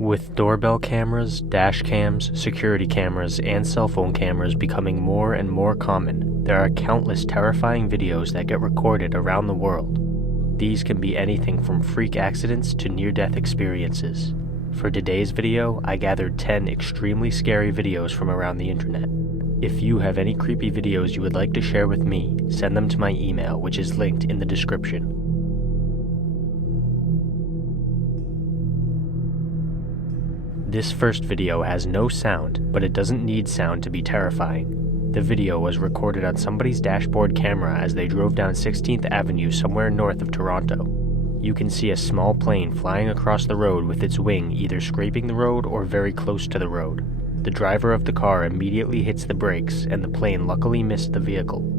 With doorbell cameras, dash cams, security cameras, and cell phone cameras becoming more and more common, there are countless terrifying videos that get recorded around the world. These can be anything from freak accidents to near-death experiences. For today's video, I gathered 10 extremely scary videos from around the internet. If you have any creepy videos you would like to share with me, send them to my email, which is linked in the description. This first video has no sound, but it doesn't need sound to be terrifying. The video was recorded on somebody's dashboard camera as they drove down 16th Avenue somewhere north of Toronto. You can see a small plane flying across the road with its wing either scraping the road or very close to the road. The driver of the car immediately hits the brakes and the plane luckily missed the vehicle.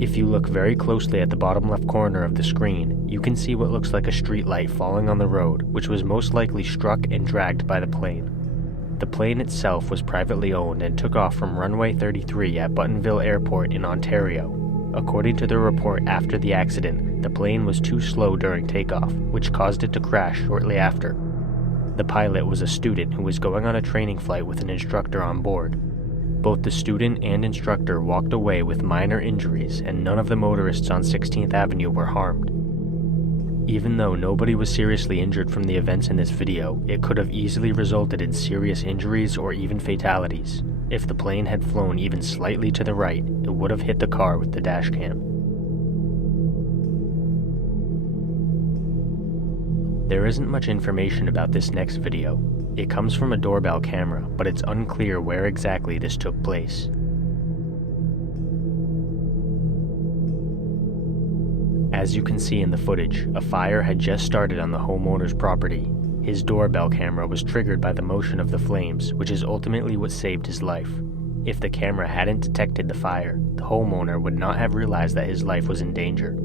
If you look very closely at the bottom left corner of the screen, you can see what looks like a street light falling on the road, which was most likely struck and dragged by the plane. The plane itself was privately owned and took off from runway 33 at Buttonville Airport in Ontario. According to the report after the accident, the plane was too slow during takeoff, which caused it to crash shortly after. The pilot was a student who was going on a training flight with an instructor on board. Both the student and instructor walked away with minor injuries, and none of the motorists on 16th Avenue were harmed. Even though nobody was seriously injured from the events in this video, it could have easily resulted in serious injuries or even fatalities. If the plane had flown even slightly to the right, it would have hit the car with the dash cam. There isn't much information about this next video. It comes from a doorbell camera, but it's unclear where exactly this took place. As you can see in the footage, a fire had just started on the homeowner's property. His doorbell camera was triggered by the motion of the flames, which is ultimately what saved his life. If the camera hadn't detected the fire, the homeowner would not have realized that his life was in danger.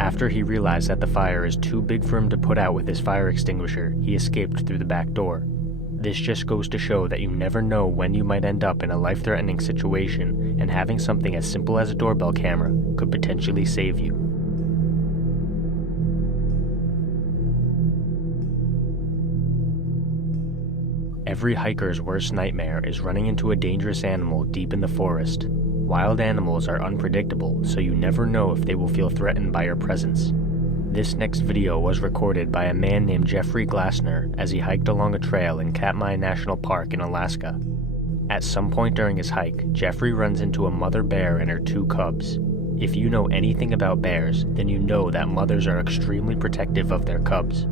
After he realized that the fire is too big for him to put out with his fire extinguisher, he escaped through the back door. This just goes to show that you never know when you might end up in a life-threatening situation, and having something as simple as a doorbell camera could potentially save you. Every hiker's worst nightmare is running into a dangerous animal deep in the forest. Wild animals are unpredictable, so you never know if they will feel threatened by your presence. This next video was recorded by a man named Jeffrey Glassner as he hiked along a trail in Katmai National Park in Alaska. At some point during his hike, Jeffrey runs into a mother bear and her 2 cubs. If you know anything about bears, then you know that mothers are extremely protective of their cubs.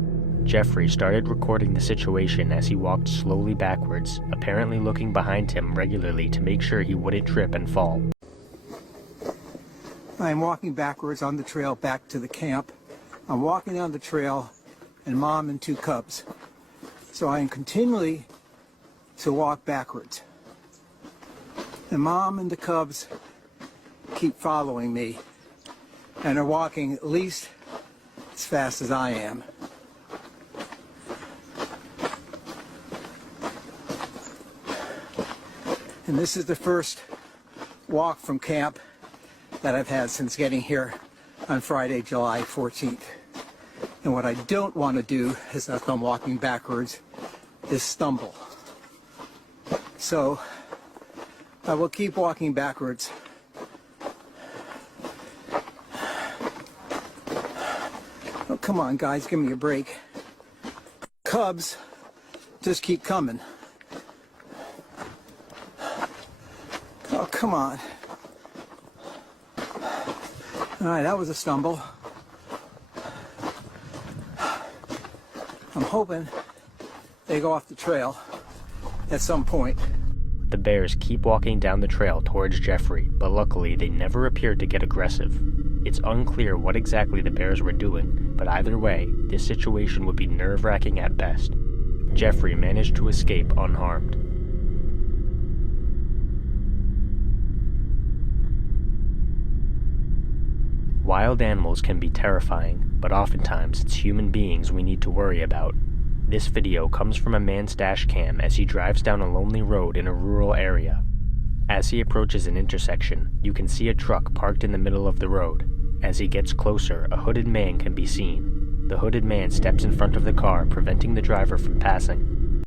Jeffrey started recording the situation as he walked slowly backwards, apparently looking behind him regularly to make sure he wouldn't trip and fall. I am walking backwards on the trail back to the camp. I'm walking down the trail and Mom and 2 cubs. So I am continually to walk backwards. And Mom and the cubs keep following me and are walking at least as fast as I am. And this is the first walk from camp that I've had since getting here on Friday, July 14th. And what I don't want to do is, if I'm walking backwards, is stumble. So I will keep walking backwards. Oh, come on, guys, give me a break. Cubs just keep coming. Oh, come on. All right, that was a stumble. I'm hoping they go off the trail at some point. The bears keep walking down the trail towards Jeffrey, but luckily they never appeared to get aggressive. It's unclear what exactly the bears were doing, but either way, this situation would be nerve-wracking at best. Jeffrey managed to escape unharmed. Wild animals can be terrifying, but oftentimes it's human beings we need to worry about. This video comes from a man's dash cam as he drives down a lonely road in a rural area. As he approaches an intersection, you can see a truck parked in the middle of the road. As he gets closer, a hooded man can be seen. The hooded man steps in front of the car, preventing the driver from passing.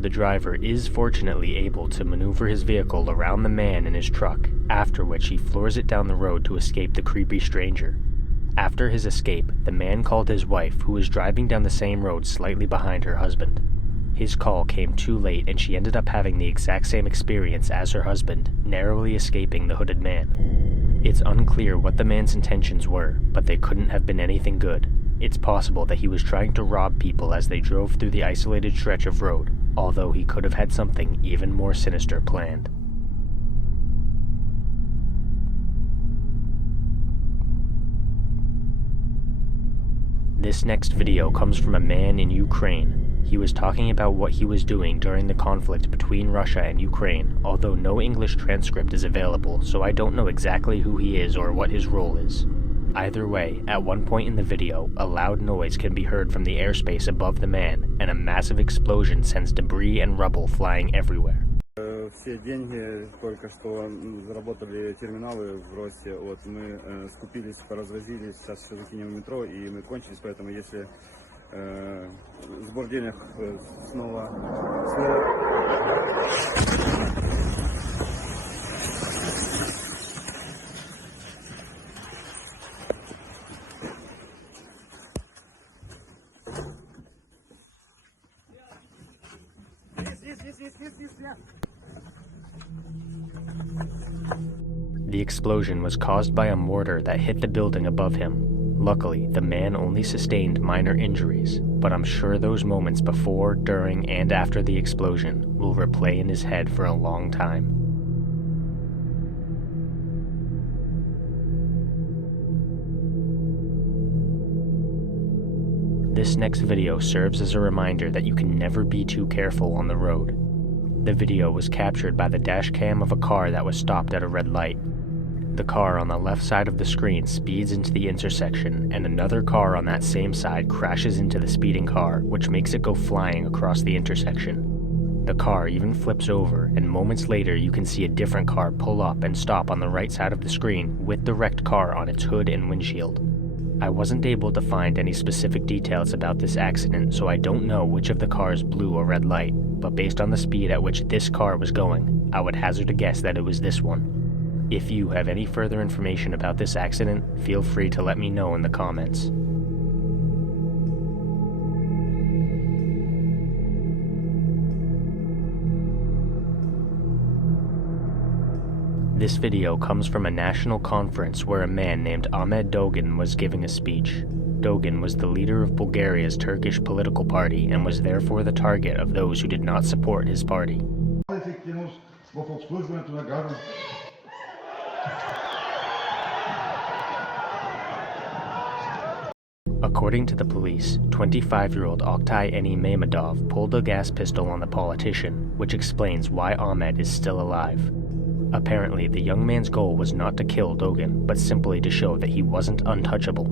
The driver is fortunately able to maneuver his vehicle around the man in his truck, after which he floors it down the road to escape the creepy stranger. After his escape, the man called his wife, who was driving down the same road slightly behind her husband. His call came too late and she ended up having the exact same experience as her husband, narrowly escaping the hooded man. It's unclear what the man's intentions were, but they couldn't have been anything good. It's possible that he was trying to rob people as they drove through the isolated stretch of road, although he could have had something even more sinister planned. This next video comes from a man in Ukraine. He was talking about what he was doing during the conflict between Russia and Ukraine, although no English transcript is available, so I don't know exactly who he is or what his role is. Either way, at one point in the video, a loud noise can be heard from the airspace above the man, and a massive explosion sends debris and rubble flying everywhere. Все деньги только что заработали терминалы в росте. Вот мы скупились, поразвозились, сейчас еще закинем в метро и мы кончились, поэтому если сбор денег снова. The explosion was caused by a mortar that hit the building above him. Luckily, the man only sustained minor injuries, but I'm sure those moments before, during, and after the explosion will replay in his head for a long time. This next video serves as a reminder that you can never be too careful on the road. The video was captured by the dash cam of a car that was stopped at a red light. The car on the left side of the screen speeds into the intersection, and another car on that same side crashes into the speeding car, which makes it go flying across the intersection. The car even flips over, and moments later you can see a different car pull up and stop on the right side of the screen with the wrecked car on its hood and windshield. I wasn't able to find any specific details about this accident, so I don't know which of the cars blew a red light, but based on the speed at which this car was going, I would hazard a guess that it was this one. If you have any further information about this accident, feel free to let me know in the comments. This video comes from a national conference where a man named Ahmet Dogan was giving a speech. Dogan was the leader of Bulgaria's Turkish political party and was therefore the target of those who did not support his party. According to the police, 25-year-old Oktay Eni Mamedov pulled a gas pistol on the politician, which explains why Ahmet is still alive. Apparently, the young man's goal was not to kill Dogan, but simply to show that he wasn't untouchable.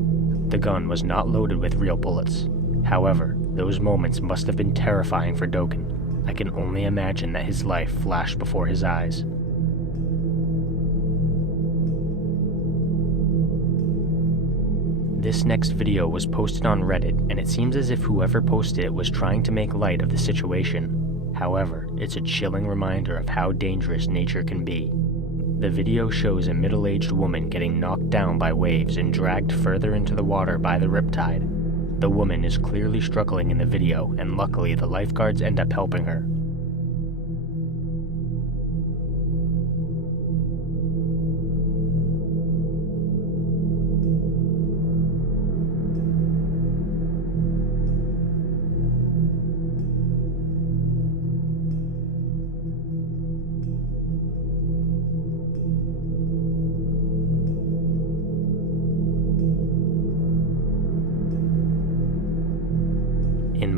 The gun was not loaded with real bullets. However, those moments must have been terrifying for Dogan. I can only imagine that his life flashed before his eyes. This next video was posted on Reddit, and it seems as if whoever posted it was trying to make light of the situation. However, it's a chilling reminder of how dangerous nature can be. The video shows a middle-aged woman getting knocked down by waves and dragged further into the water by the riptide. The woman is clearly struggling in the video, and luckily the lifeguards end up helping her.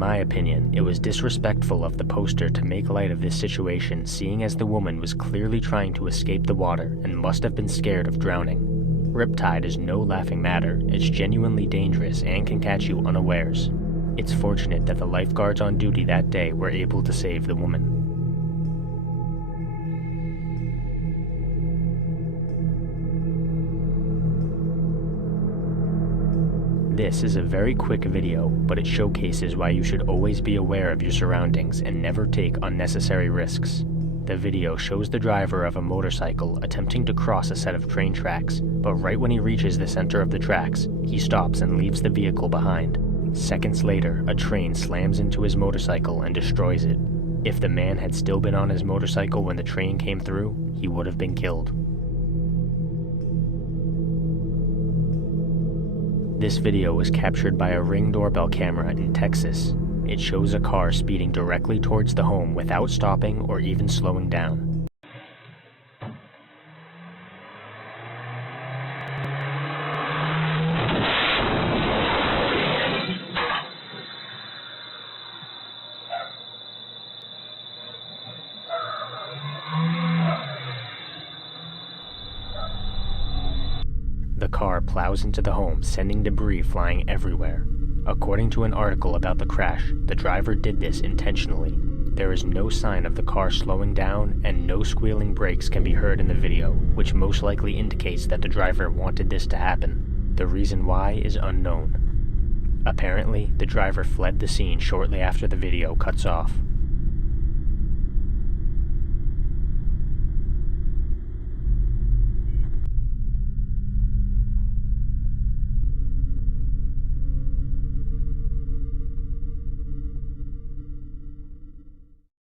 my opinion, it was disrespectful of the poster to make light of this situation, seeing as the woman was clearly trying to escape the water and must have been scared of drowning. Riptide is no laughing matter, it's genuinely dangerous and can catch you unawares. It's fortunate that the lifeguards on duty that day were able to save the woman. This is a very quick video, but it showcases why you should always be aware of your surroundings and never take unnecessary risks. The video shows the driver of a motorcycle attempting to cross a set of train tracks, but right when he reaches the center of the tracks, he stops and leaves the vehicle behind. Seconds later, a train slams into his motorcycle and destroys it. If the man had still been on his motorcycle when the train came through, he would have been killed. This video was captured by a Ring doorbell camera in Texas. It shows a car speeding directly towards the home without stopping or even slowing down. The car plows into the home, sending debris flying everywhere. According to an article about the crash, the driver did this intentionally. There is no sign of the car slowing down, and no squealing brakes can be heard in the video, which most likely indicates that the driver wanted this to happen. The reason why is unknown. Apparently, the driver fled the scene shortly after the video cuts off.